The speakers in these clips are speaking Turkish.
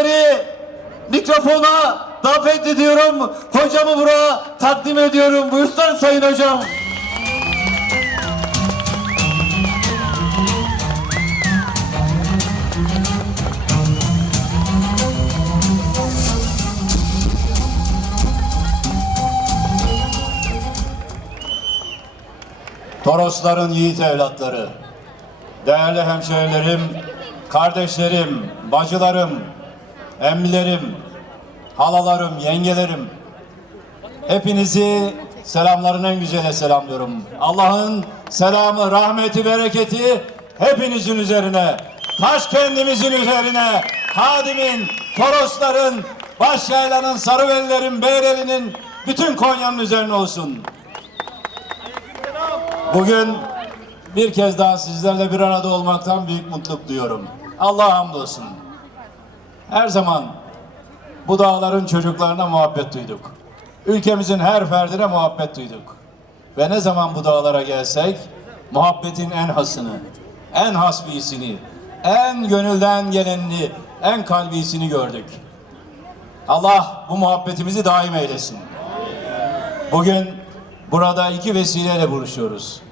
sizleri mikrofona davet ediyorum. Hocamı buraya takdim ediyorum. Buyursun sayın hocam. Torosların yiğit evlatları, değerli hemşehrilerim, kardeşlerim, bacılarım, emmilerim, halalarım, yengelerim, hepinizi selamların en güzele selamlıyorum. Allah'ın selamı, rahmeti, bereketi hepinizin üzerine, taş kendimizin üzerine, Hadim'in, Torosların, Başyaylan'ın, Sarıvelilerin, Beyreli'nin, bütün Konya'nın üzerine olsun. Bugün bir kez daha sizlerle bir arada olmaktan büyük mutluluk duyuyorum. Allah'a hamdolsun. Her zaman bu dağların çocuklarına muhabbet duyduk. Ülkemizin her ferdine muhabbet duyduk. Ve ne zaman bu dağlara gelsek muhabbetin en hasını, en hasbisini, en gönülden gelenini, en kalbisini gördük. Allah bu muhabbetimizi daim eylesin. Bugün burada iki vesileyle buluşuyoruz.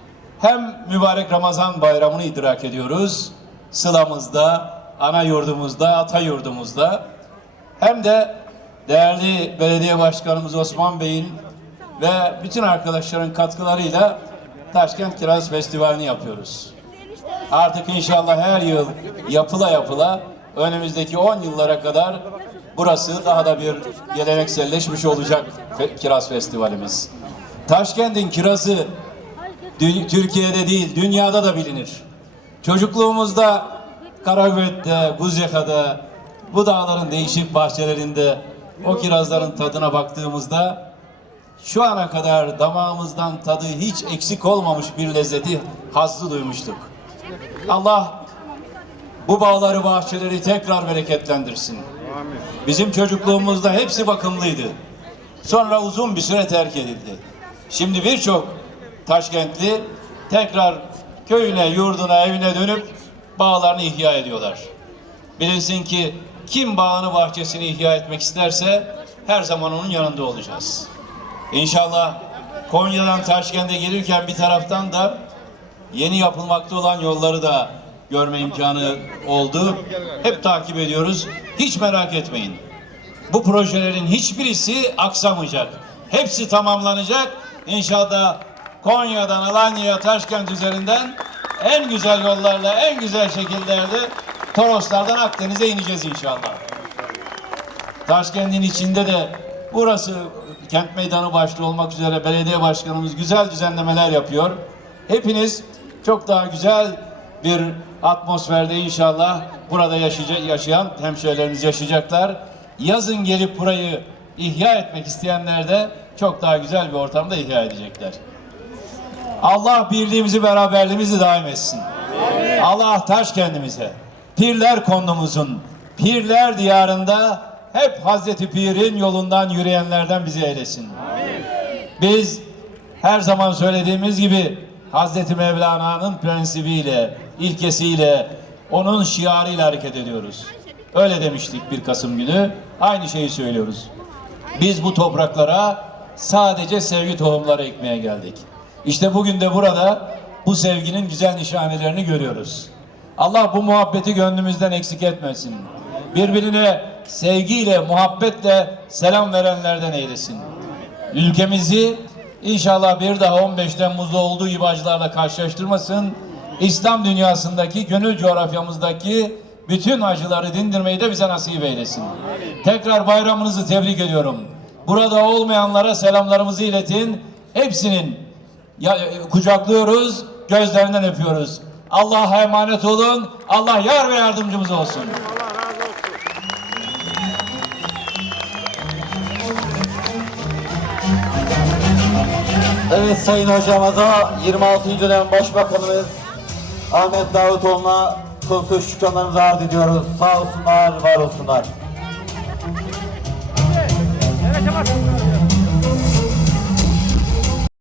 Hem mübarek Ramazan bayramını idrak ediyoruz. Sılamızda, ana yurdumuzda, ata yurdumuzda. Hem de değerli belediye başkanımız Osman Bey'in ve bütün arkadaşların katkılarıyla Taşkent Kiraz Festivali'ni yapıyoruz. Artık inşallah her yıl yapıla yapıla önümüzdeki 10 yıllara kadar burası daha da bir gelenekselleşmiş olacak Kiraz Festivalimiz. Taşkent'in kirazı Türkiye'de değil dünyada da bilinir. Çocukluğumuzda Karagöl'de, Buzyaka'da bu dağların değişik bahçelerinde o kirazların tadına baktığımızda şu ana kadar damağımızdan tadı hiç eksik olmamış bir lezzeti hazzı duymuştuk. Allah bu bağları bahçeleri tekrar bereketlendirsin. Bizim çocukluğumuzda hepsi bakımlıydı. Sonra uzun bir süre terk edildi. Şimdi birçok Taşkentli tekrar köyüne, yurduna, evine dönüp bağlarını ihya ediyorlar. Bilinsin ki kim bağını, bahçesini ihya etmek isterse her zaman onun yanında olacağız. İnşallah Konya'dan Taşkent'e gelirken bir taraftan da yeni yapılmakta olan yolları da görme imkanı oldu. Hep takip ediyoruz. Hiç merak etmeyin. Bu projelerin hiçbirisi aksamayacak. Hepsi tamamlanacak. İnşallah Konya'dan Alanya'ya, Taşkent üzerinden en güzel yollarla, en güzel şekillerde Toroslardan Akdeniz'e ineceğiz inşallah. Taşkent'in içinde de burası kent meydanı başta olmak üzere belediye başkanımız güzel düzenlemeler yapıyor. Hepiniz çok daha güzel bir atmosferde inşallah burada yaşayacak, yaşayan hemşehrilerimiz yaşayacaklar. Yazın gelip burayı ihya etmek isteyenler de çok daha güzel bir ortamda ihya edecekler. Allah birliğimizi, beraberliğimizi daim etsin. Allah taş kendimize, pirler konumuzun, pirler diyarında hep Hazreti Pir'in yolundan yürüyenlerden bizi eylesin. Biz her zaman söylediğimiz gibi Hazreti Mevlana'nın prensibiyle, ilkesiyle, onun şiarıyla hareket ediyoruz. Öyle demiştik 1 Kasım günü. Aynı şeyi söylüyoruz. Biz bu topraklara sadece sevgi tohumları ekmeye geldik. İşte bugün de burada bu sevginin güzel nişanelerini görüyoruz. Allah bu muhabbeti gönlümüzden eksik etmesin. Birbirine sevgiyle, muhabbetle selam verenlerden eylesin. Ülkemizi inşallah bir daha 15 Temmuz'da olduğu gibi acılarla karşılaştırmasın. İslam dünyasındaki, gönül coğrafyamızdaki bütün acıları dindirmeyi de bize nasip eylesin. Tekrar bayramınızı tebrik ediyorum. Burada olmayanlara selamlarımızı iletin. Hepsinin ya, kucaklıyoruz, gözlerinden öpüyoruz. Allah'a emanet olun. Allah yar ve yardımcımız olsun. Evet sayın hocamıza 26. dönem başbakanımız Ahmet Davutoğlu'na sonsuz şükranlarımızı arz ediyoruz. Sağ olsunlar, var olsunlar.